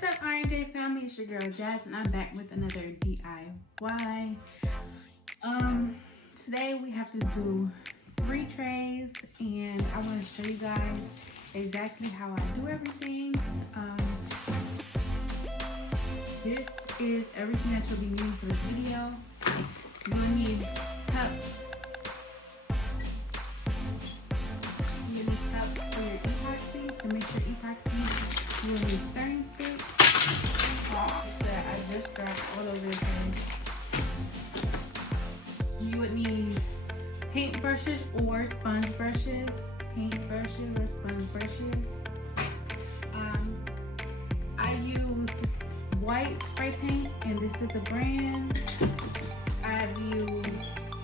What's up, RJ family? It's your girl Jass, and I'm back with another DIY. Today we have to do 3 trays, and I want to show you guys exactly how I do everything. This is everything that you'll be needing for this video. You will need cups. You need cups for your epoxy to make your epoxy. You will need stirring sticks. That I just dropped all over the place. You would need paint brushes or sponge brushes. I use white spray paint, and this is the brand. I've used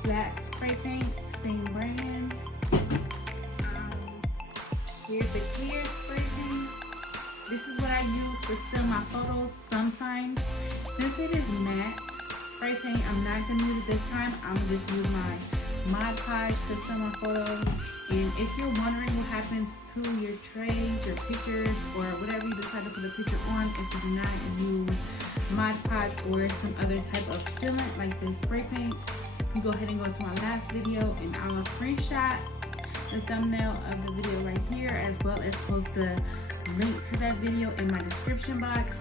black spray paint, same brand. Here's the clear spray paint. This is what I use to seal my photos sometimes. Since it is matte spray paint, I'm not going to use it this time. I'm going to just use my Mod Podge to seal my photos. And if you're wondering what happens to your trays, your pictures, or whatever you decide to put a picture on, if you do not use Mod Podge or some other type of sealant like this spray paint, you go ahead and go to my last video, and I will screenshot the thumbnail of the video right here, as well as post the link to that video in my description box.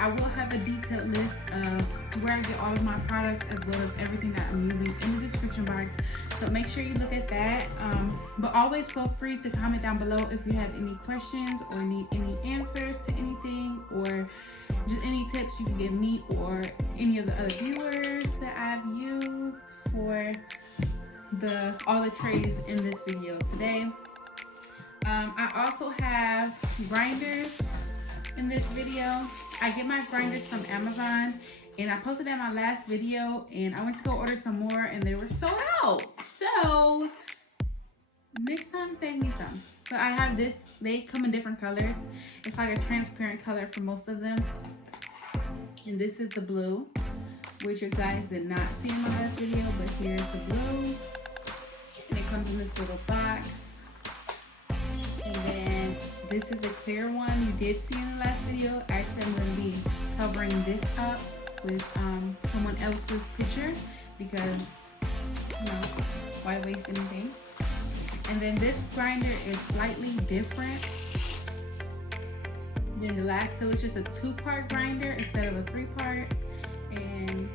I will have a detailed list of where I get all of my products, as well as everything that I'm using in the description box, so make sure you look at that. But always feel free to comment down below if you have any questions or need any answers to anything, or just any tips you can give me or any of the other viewers that I've used for all the trays in this video today. I also have grinders in this video. I get my grinders from Amazon, and I posted that in my last video, and I went to go order some more and they were sold out. So next time save me some. So I have this. They come in different colors. It's like a transparent color for most of them, and this is the blue, which you guys did not see in my last video, but here's the blue, and it comes in this little box. And then this is the clear one you did see in the last video. Actually, I'm going to be covering this up with someone else's picture, because, you know, why waste anything? And then this grinder is slightly different than the last two. It's just a 2-part grinder instead of a 3-part, and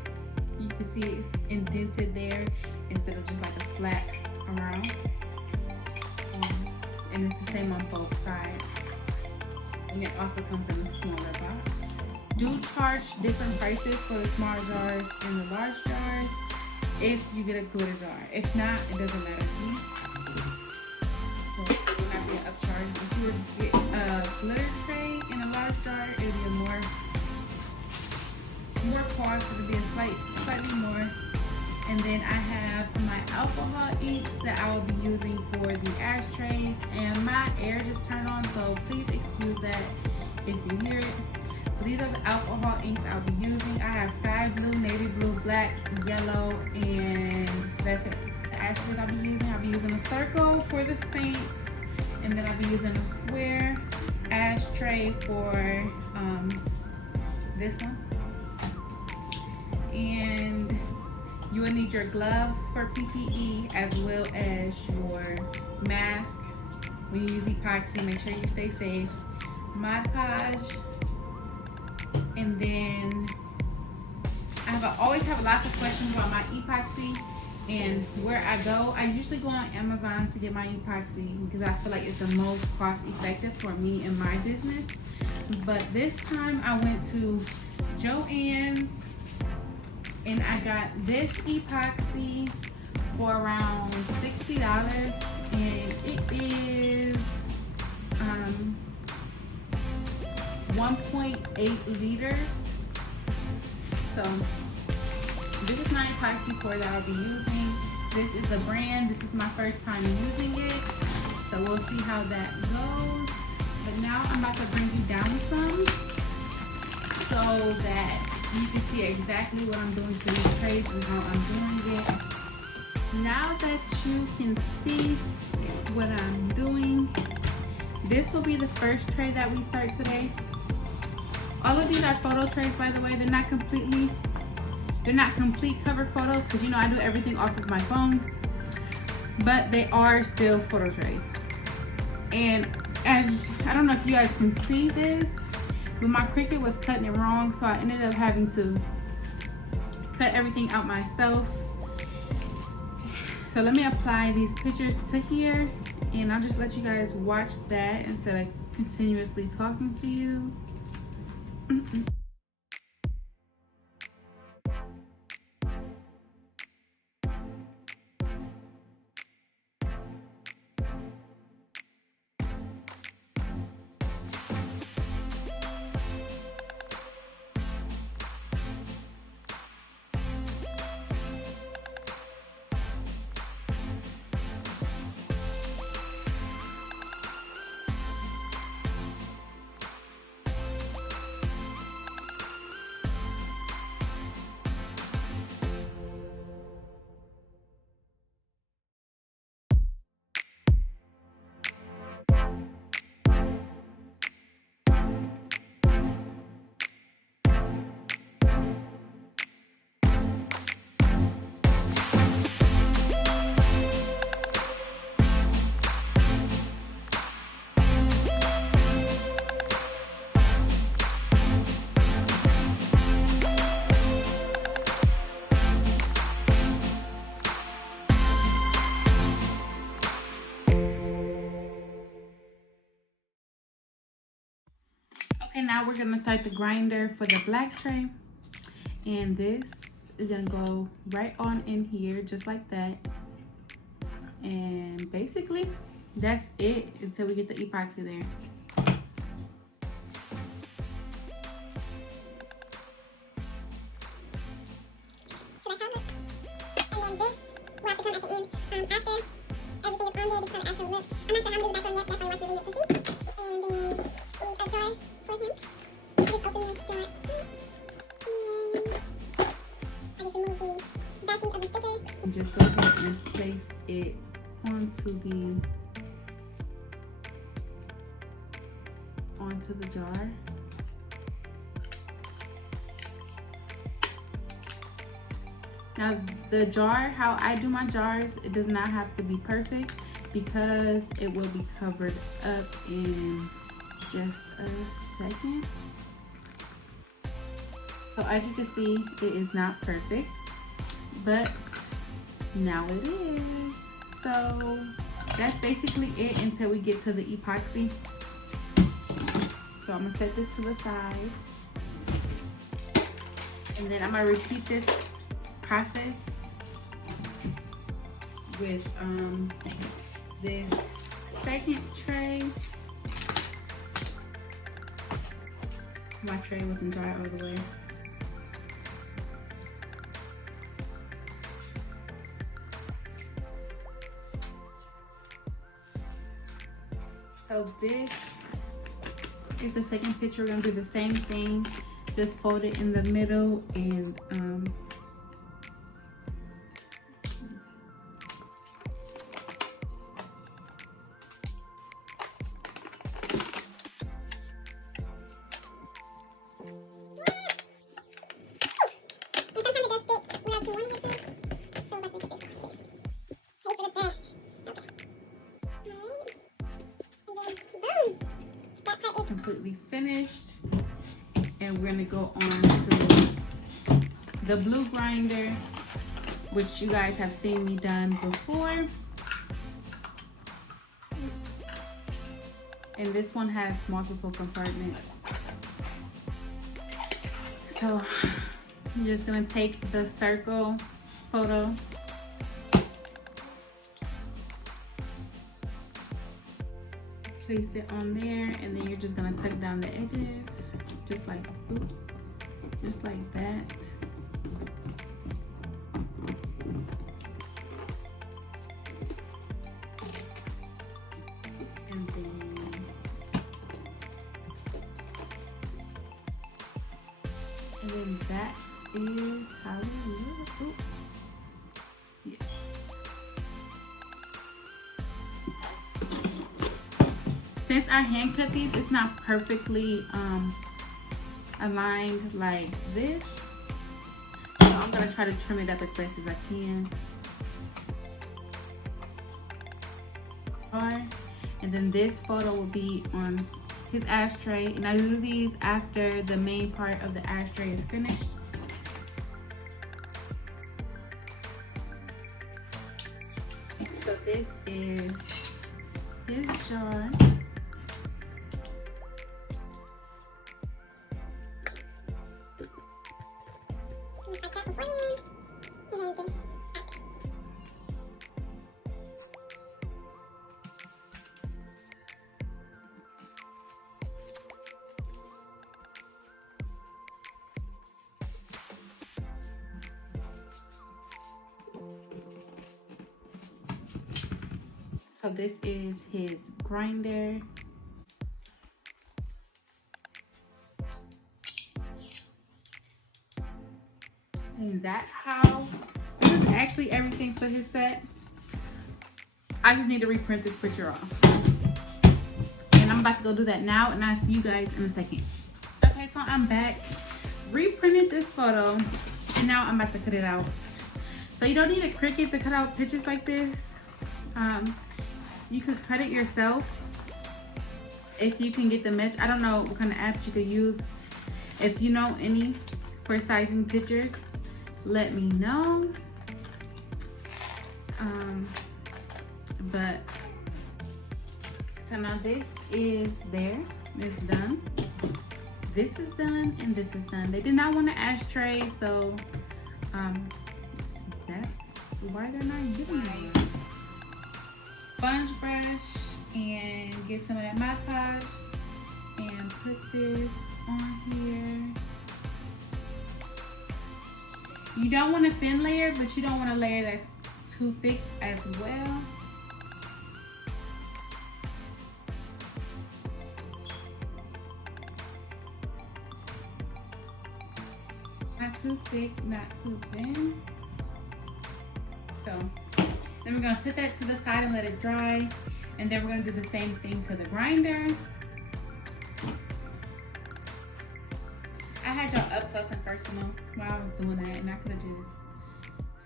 you can see it's indented there instead of just like a flat around. And it's the same on both sides. And it also comes in a smaller box. Do charge different prices for the small jars and the large jars if you get a glitter jar. If not, it doesn't matter to me. So it will not be an upcharge. If you were to get a glitter tray in a large jar, it would be a more cost. It would be a slightly more. And then I have my alcohol inks that I will be using for the ashtrays, and my air just turned on, so please excuse that if you hear it. But these are the alcohol inks I'll be using. I have sky blue, navy blue, black, yellow, and that's it. The ashtrays I'll be using a circle for the paints, and then I'll be using a square ashtray for this one. And you will need your gloves for PPE, as well as your mask. When you use epoxy, make sure you stay safe. Mod Podge. And then I always have lots of questions about my epoxy and where I go. I usually go on Amazon to get my epoxy because I feel like it's the most cost effective for me and my business. But this time I went to Joann's, and I got this epoxy for around $60, and it is 1.8 liters. So this is my epoxy pour that I'll be using. This is the brand. This is my first time using it, so we'll see how that goes. But now I'm about to bring you down some so that you can see exactly what I'm doing to these trays and how I'm doing it. Now that you can see what I'm doing, this will be the first tray that we start today. All of these are photo trays, by the way. They're not complete cover photos because you know I do everything off of my phone, but they are still photo trays. And as I don't know if you guys can see this, but my Cricut was cutting it wrong, so I ended up having to cut everything out myself. So let me apply these pictures to here, and I'll just let you guys watch that instead of continuously talking to you. Okay, now we're gonna start the grinder for the black tray, and this is gonna go right on in here just like that. And basically that's it until we get the epoxy there. Just go ahead and place it onto the jar. Now the jar, how I do my jars, it does not have to be perfect because it will be covered up in just a second. So as you can see, it is not perfect, but now it is. So that's basically it until we get to the epoxy. So I'm gonna set this to the side, and then I'm gonna repeat this process with this second tray. My tray wasn't dry all the way. So this is the second picture. We're gonna do the same thing, just fold it in the middle and completely finished. And we're gonna go on to the blue grinder, which you guys have seen me done before. And this one has multiple compartments. So I'm just gonna take the circle photo, place it on there, and then you're just gonna tuck down the edges, just like, oops, just like that. And then that is how it looks. Oops. Yeah. Since I hand cut these, it's not perfectly aligned like this. So I'm gonna try to trim it up as best as I can. And then this photo will be on his ashtray, and I do these after the main part of the ashtray is finished. So this is his jar. So this is his grinder. And that's how, this is actually everything for his set. I just need to reprint this picture off. And I'm about to go do that now, and I'll see you guys in a second. Okay, so I'm back. Reprinted this photo, and now I'm about to cut it out. So you don't need a Cricut to cut out pictures like this. You could cut it yourself if you can get the mesh. I don't know what kind of apps you could use. If you know any for sizing pictures, let me know. But so now this is there. It's done. This is done, and this is done. They did not want an ashtray, so that's why they're not giving it. Sponge brush and get some of that Mod Podge and put this on here. You don't want a thin layer, but you don't want a layer that's too thick as well. Not too thick, not too thin. So then we're gonna set that to the side and let it dry. And then we're gonna do the same thing to the grinder. I had y'all up close and personal while I was doing that, and I could have just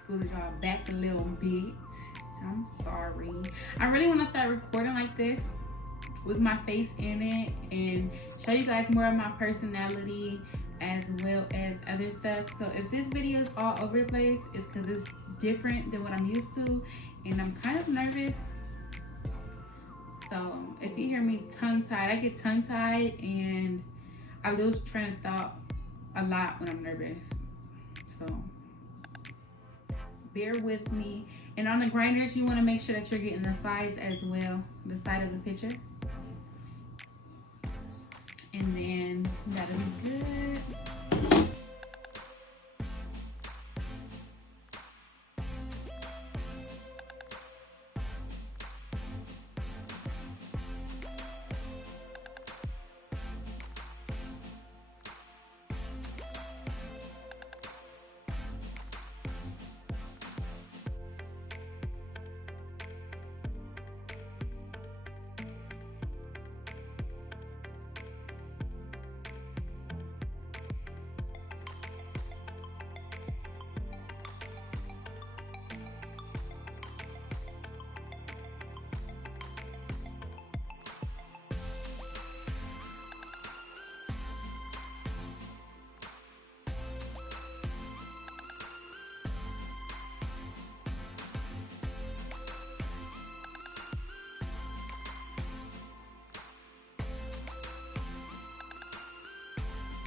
scooted y'all back a little bit. I'm sorry. I really wanna start recording like this with my face in it and show you guys more of my personality as well as other stuff. So if this video is all over the place, it's because it's different than what I'm used to, and I'm kind of nervous. So if you hear me tongue-tied, I get tongue-tied and I lose train of thought a lot when I'm nervous. So bear with me. And on the grinders, you want to make sure that you're getting the sides as well, the side of the picture. And then that'll be good.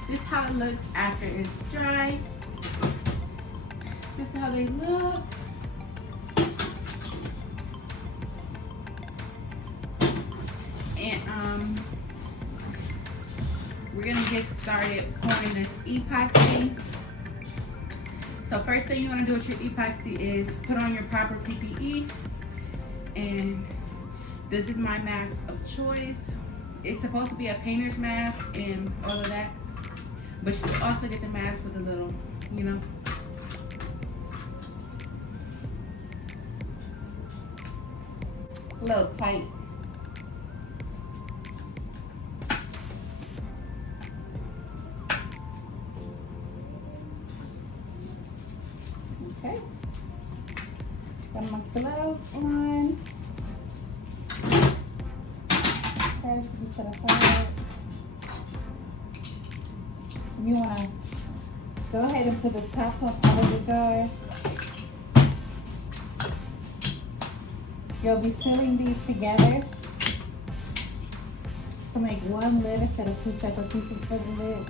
This is how it looks after it's dry. This is how they look. And we're gonna get started pouring this epoxy. So first thing you wanna do with your epoxy is put on your proper PPE. And this is my mask of choice. It's supposed to be a painter's mask and all of that. But you can also get the mask with a little, you know. A little tight. Okay. Got my gloves on. Okay, to the side. You want to go ahead and put the top on all of the jars. You'll be filling these together to make one lid instead of two separate pieces for the lid.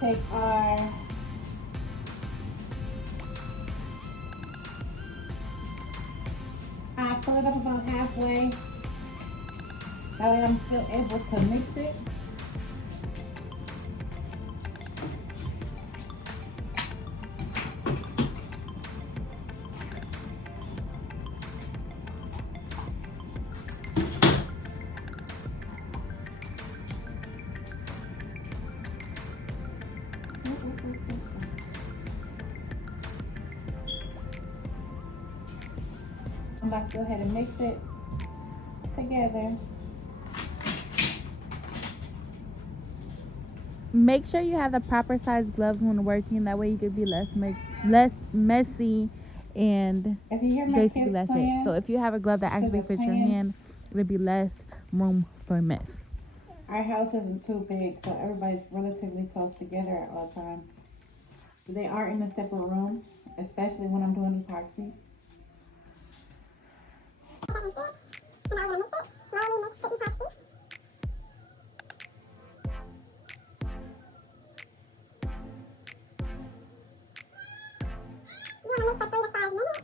Take our I pull it up about halfway. That way I'm still able to mix it. I'm about to go ahead and mix it together. Make sure you have the proper size gloves when working. That way you could be less messy, and If you hear my basically kids that's playing, it. So if you have a glove that actually fits your hand, it'll be less room for mess. Our house isn't too big, so everybody's relatively close together at all times. They are in a separate room, especially when I'm doing epoxy. Now we're gonna mix it. Slowly mix the epoxy. You want to mix for 3 to 5 minutes.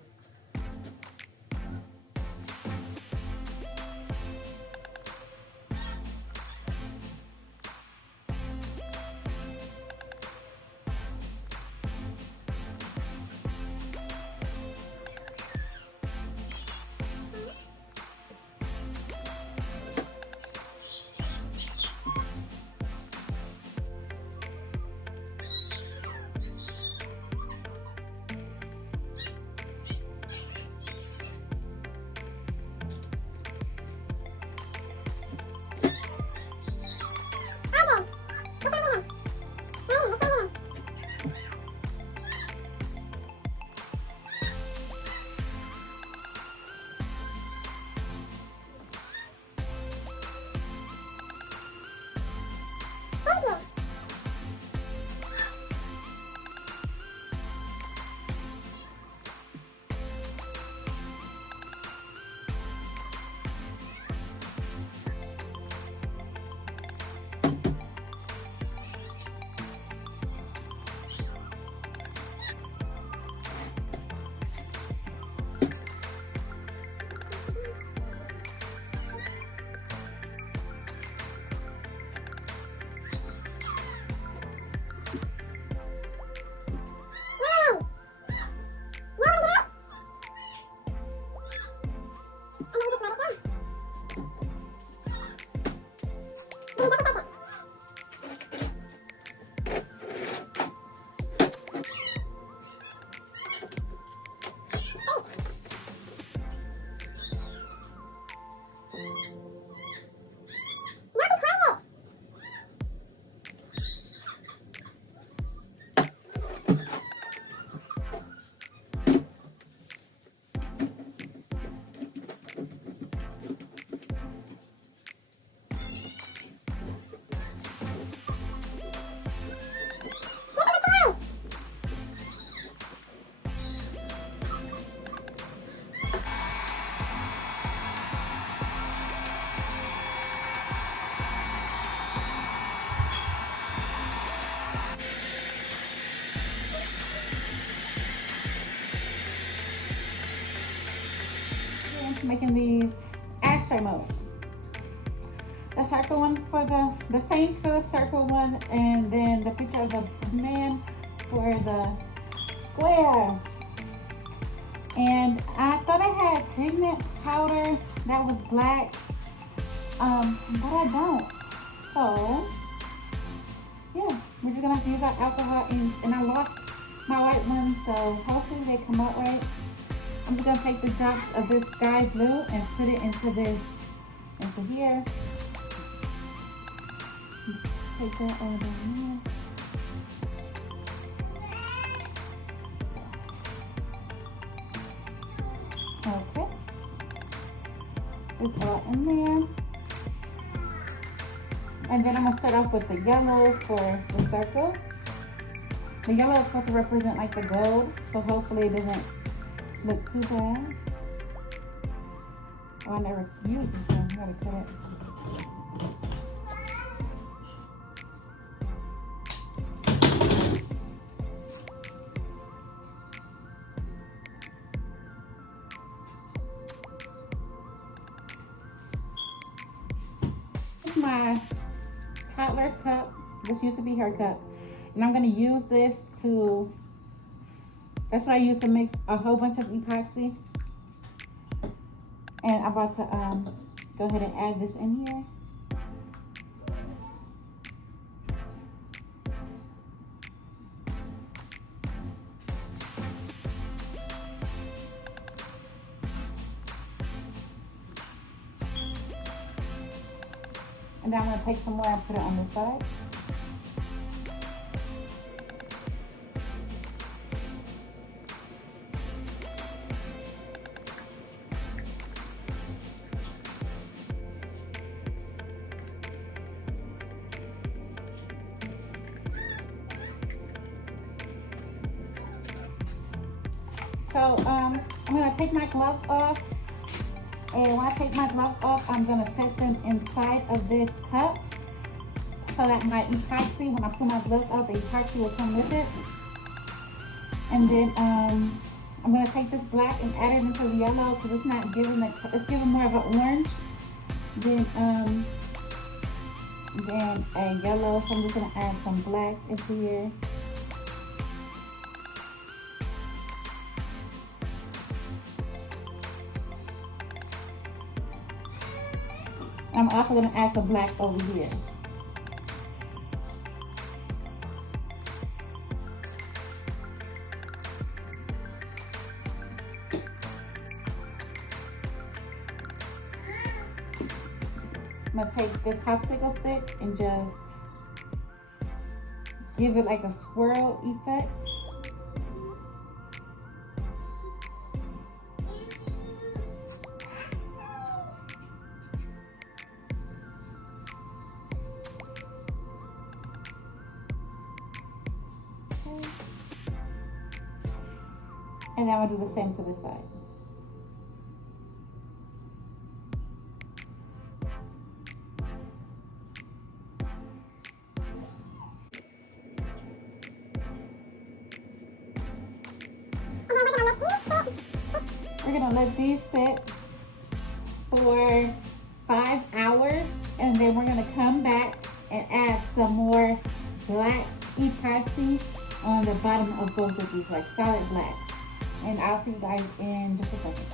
Making these ashtray modes. The circle one for the same for the circle one, and then the picture of the man for the square. And I thought I had pigment powder that was black, but I don't. So yeah, we're just gonna have to use our alcohol, and I lost my white one, so hopefully they come out right. I'm just gonna take the drops of this sky blue and put it into here. take that all down here. Okay. It's all in there. And then I'm going to start off with the yellow for the circle. The yellow is supposed to represent like the gold, so hopefully it doesn't look too bad. Oh, I never used this one. I gotta cut it. This is my toddler's cup. This used to be her cup. And I'm gonna use this to, that's what I use to mix a whole bunch of epoxy. And I'm about to go ahead and add this in here. And then I'm gonna take some more and put it on the side. So I'm gonna take my gloves off, and when I take my gloves off, I'm gonna set them inside of this cup so that my epoxy, when I pull my gloves out, the epoxy will come with it. And then I'm gonna take this black and add it into the yellow because it's not giving it's giving more of an orange than a yellow. So I'm just gonna add some black into here. I'm also going to add some black over here. I'm going to take this popsicle stick and just give it like a swirl effect. And then I'm going to do the same to this side. We're going to let these sit for 5 hours, and then we're going to come back and add some more black epoxy on the bottom of both of these, like solid black. And I'll see you guys in just a second.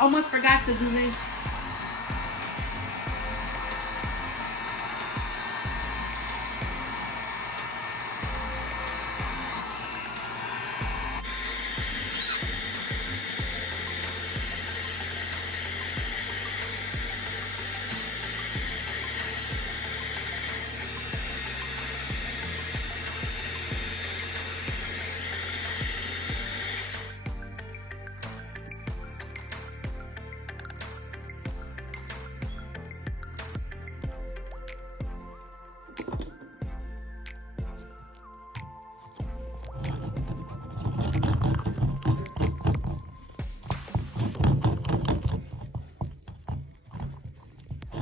Almost forgot to do this.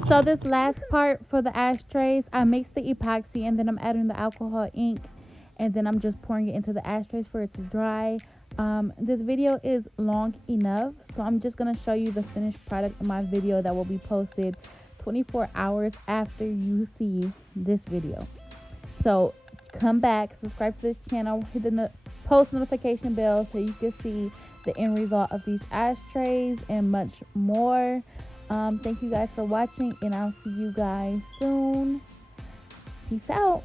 So this last part for the ashtrays, I mixed the epoxy and then I'm adding the alcohol ink, and then I'm just pouring it into the ashtrays for it to dry. This video is long enough, so I'm just going to show you the finished product in my video that will be posted 24 hours after you see this video. So come back, subscribe to this channel, hit the post notification bell so you can see the end result of these ashtrays and much more. Thank you guys for watching, and I'll see you guys soon. Peace out.